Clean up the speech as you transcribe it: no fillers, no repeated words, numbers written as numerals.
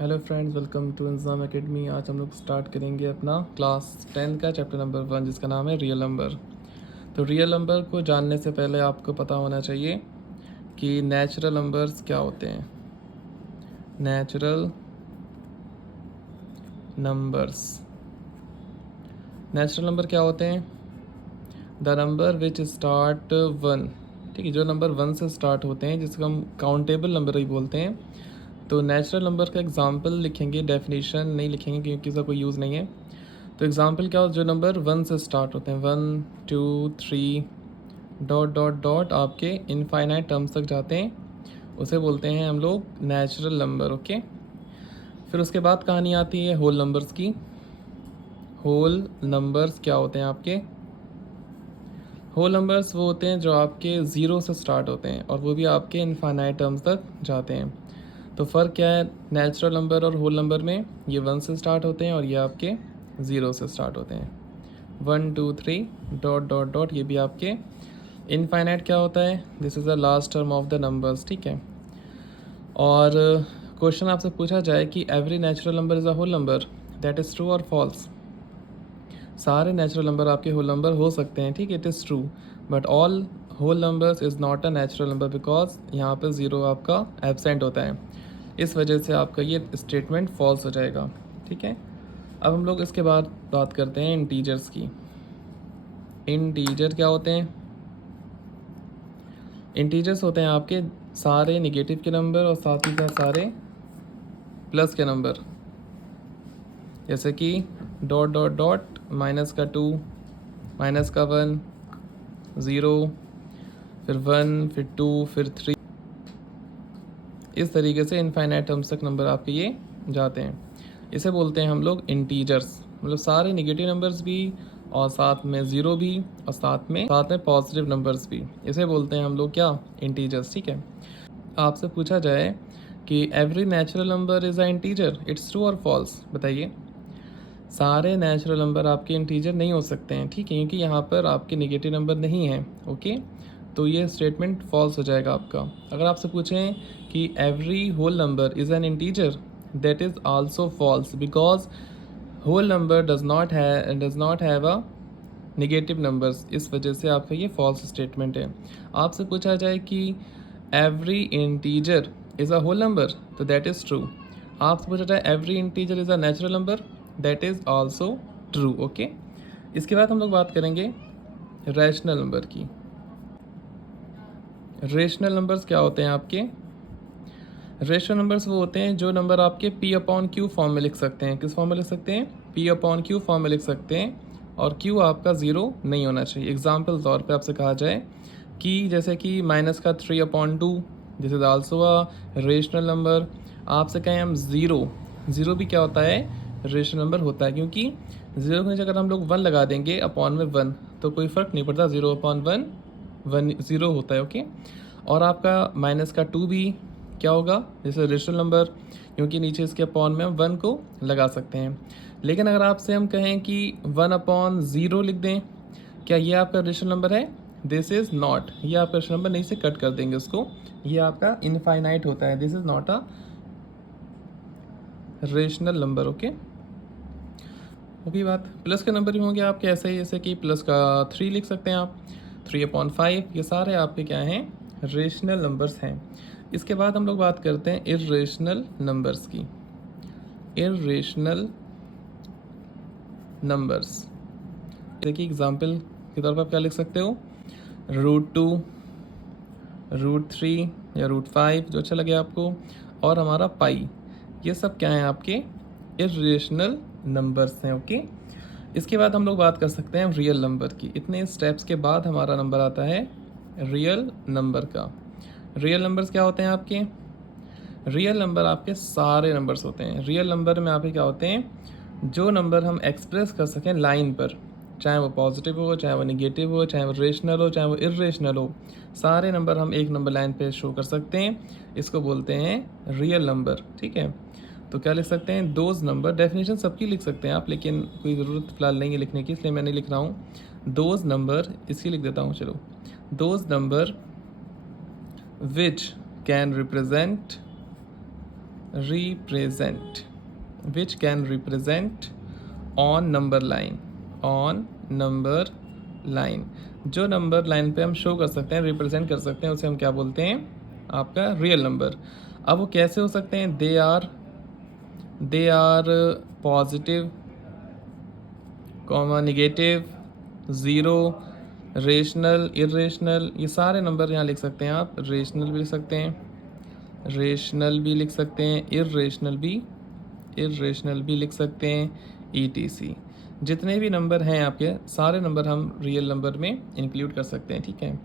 Hello friends, welcome to Inzam academy. आज हम लोग स्टार्ट करेंगे अपना क्लास 10 का चैप्टर नंबर 1, जिसका नाम है रियल नंबर। तो रियल नंबर को जानने से पहले आपको पता होना चाहिए कि नेचुरल नंबर्स क्या होते हैं। नेचुरल नंबर्स नेचुरल नंबर क्या होते हैं? The number which start 1। ठीक है, जो नंबर 1 से स्टार्ट होते हैं, जिसको हम काउंटेबल नंबर ही बोलते हैं। तो नेचुरल नंबर का एग्जाम्पल लिखेंगे, डेफिनेशन नहीं लिखेंगे क्योंकि इसका कोई यूज़ नहीं है। तो एग्जाम्पल क्या हो, जो नंबर 1 से स्टार्ट होते हैं, 1 2 3 डॉट डॉट डॉट आपके इनफाइनाइट टर्म्स तक जाते हैं, उसे बोलते हैं हम लोग नेचुरल नंबर। ओके, फिर उसके बाद कहानी आती है होल नंबर्स की। होल नंबर्स क्या होते हैं आपके? होल नंबर्स वो होते हैं जो आपके ज़ीरो से स्टार्ट होते हैं और वो भी आपके इनफाइनाइट टर्म्स तक जाते हैं। तो फ़र्क क्या है नेचुरल नंबर और होल नंबर में? ये 1 से स्टार्ट होते हैं और ये आपके ज़ीरो से स्टार्ट होते हैं। 1 2 3 डॉट डॉट डॉट, ये भी आपके इनफाइनाइट क्या होता है? This is the last term of the numbers. ठीक है, और क्वेश्चन आपसे पूछा जाए कि every natural number is a whole number, that is true और फॉल्स? सारे नेचुरल नंबर आपके होल नंबर हो सकते हैं, ठीक है, it is true, but all whole numbers is not a natural number because यहाँ पे ज़ीरो आपका एबसेंट होता है। इस वजह से आपका ये स्टेटमेंट फॉल्स हो जाएगा। ठीक है, अब हम लोग इसके बाद बात करते हैं इंटीजर्स की। इंटीजर क्या होते हैं? इंटीजर्स होते हैं आपके सारे निगेटिव के नंबर और साथ ही साथ सारे प्लस के नंबर, जैसे कि डॉट डॉट डॉट माइनस का 2, माइनस का 1, ज़ीरो, फिर 1, फिर 2, फिर 3। इस तरीके से इनफाइनाइट टर्म्स तक नंबर आपके ये जाते हैं। इसे बोलते हैं हम लोग इंटीजर्स, मतलब सारे निगेटिव नंबर्स भी और साथ में ज़ीरो भी और साथ में पॉजिटिव नंबर्स भी। इसे बोलते हैं हम लोग क्या? इंटीजर्स। ठीक है, आपसे पूछा जाए कि every natural number is a integer, it's true और फॉल्स? बताइए। सारे नेचुरल नंबर आपके इंटीजर नहीं हो सकते हैं, ठीक है, क्योंकि यहाँ पर आपके नेगेटिव नंबर नहीं हैं। ओके, तो ये स्टेटमेंट फॉल्स हो जाएगा आपका। अगर आपसे पूछें कि every whole number is an integer, that is also false because whole number does not have a negative numbers. इस वजह से आपका ये फॉल्स स्टेटमेंट है। आपसे पूछा जाए कि every integer is a whole number, तो दैट इज़ ट्रू। आपसे पूछा जाए every integer is a natural number, that is also true. Okay, इसके बाद हम लोग बात करेंगे रैशनल नंबर की। रेशनल नंबर्स क्या होते हैं आपके? रेशनल नंबर्स वो होते हैं जो नंबर आपके पी अपॉन क्यू फॉर्म में लिख सकते हैं। किस फॉर्म में लिख सकते हैं? पी अपॉन क्यू फॉर्म में लिख सकते हैं, और क्यू आपका ज़ीरो नहीं होना चाहिए। एग्जाम्पल तौर पे आपसे कहा जाए कि जैसे कि माइनस का 3/2, this is also a rational number. आपसे कहें हम ज़ीरो, ज़ीरो भी क्या होता है? रेशनल नंबर होता है, क्योंकि ज़ीरो की जगह हम लोग 1 लगा देंगे अपॉन में 1, तो कोई फ़र्क नहीं पड़ता, 0/1 1 ज़ीरो होता है। ओके, और आपका माइनस का 2 भी क्या होगा? जैसे रेशनल नंबर, क्योंकि नीचे इसके अपॉन में हम 1 को लगा सकते हैं। लेकिन अगर आपसे हम कहें कि 1/0 लिख दें, क्या ये आपका रेशनल नंबर है? दिस इज़ नॉट, ये आपका रेशनल नंबर नहीं से कट कर देंगे उसको, ये आपका इनफाइनाइट होता है। This is not a rational number. Okay, होगी बात। प्लस के नंबर भी होंगे आपके ऐसे ही, जैसे कि प्लस का 3 लिख सकते हैं आप, 3/5। ये सारे आपके क्या हैं? रेशनल नंबर्स हैं। इसके बाद हम लोग बात करते हैं इर्रेशनल नंबर्स की। इर्रेशनल नंबर्स, देखिए एग्जाम्पल के तौर पर आप क्या लिख सकते हो? √2, √3 या √5, जो अच्छा लगे आपको, और हमारा पाई, ये सब क्या हैं? आपके इर्रेशनल नंबर्स हैं। ओके, इसके बाद हम लोग बात कर सकते हैं रियल नंबर की। इतने स्टेप्स के बाद हमारा नंबर आता है रियल नंबर का। रियल नंबर्स क्या होते हैं आपके? रियल नंबर आपके सारे नंबर्स होते हैं। रियल नंबर में आपके क्या होते हैं? जो नंबर हम एक्सप्रेस कर सकें लाइन पर, चाहे वो पॉजिटिव हो, चाहे वो निगेटिव हो, चाहे वो रेशनल हो, चाहे वो इर्रेशनल हो, सारे नंबर हम एक नंबर लाइन पे शो कर सकते हैं। इसको बोलते हैं रियल नंबर। ठीक है, तो क्या लिख सकते हैं? दोज नंबर, डेफिनेशन सबकी लिख सकते हैं आप, लेकिन कोई ज़रूरत फ़िलहाल नहीं है लिखने की, इसलिए मैं नहीं लिख रहा हूँ। दोज नंबर इसकी लिख देता हूँ, चलो। Those number which can represent represent, which can represent on number line, on number line, जो नंबर लाइन पे हम शो कर सकते हैं, रिप्रेजेंट कर सकते हैं, उसे हम क्या बोलते हैं, आपका रियल नंबर। अब वो कैसे हो सकते हैं, they are positive, comma negative, zero, rational, irrational, ये सारे नंबर यहाँ लिख सकते हैं आप। रेशनल भी लिख सकते हैं, रेशनल भी लिख सकते हैं, इरेशनल भी लिख सकते हैं, ETC। जितने भी नंबर हैं आपके, सारे नंबर हम रियल नंबर में इंक्लूड कर सकते हैं, ठीक है।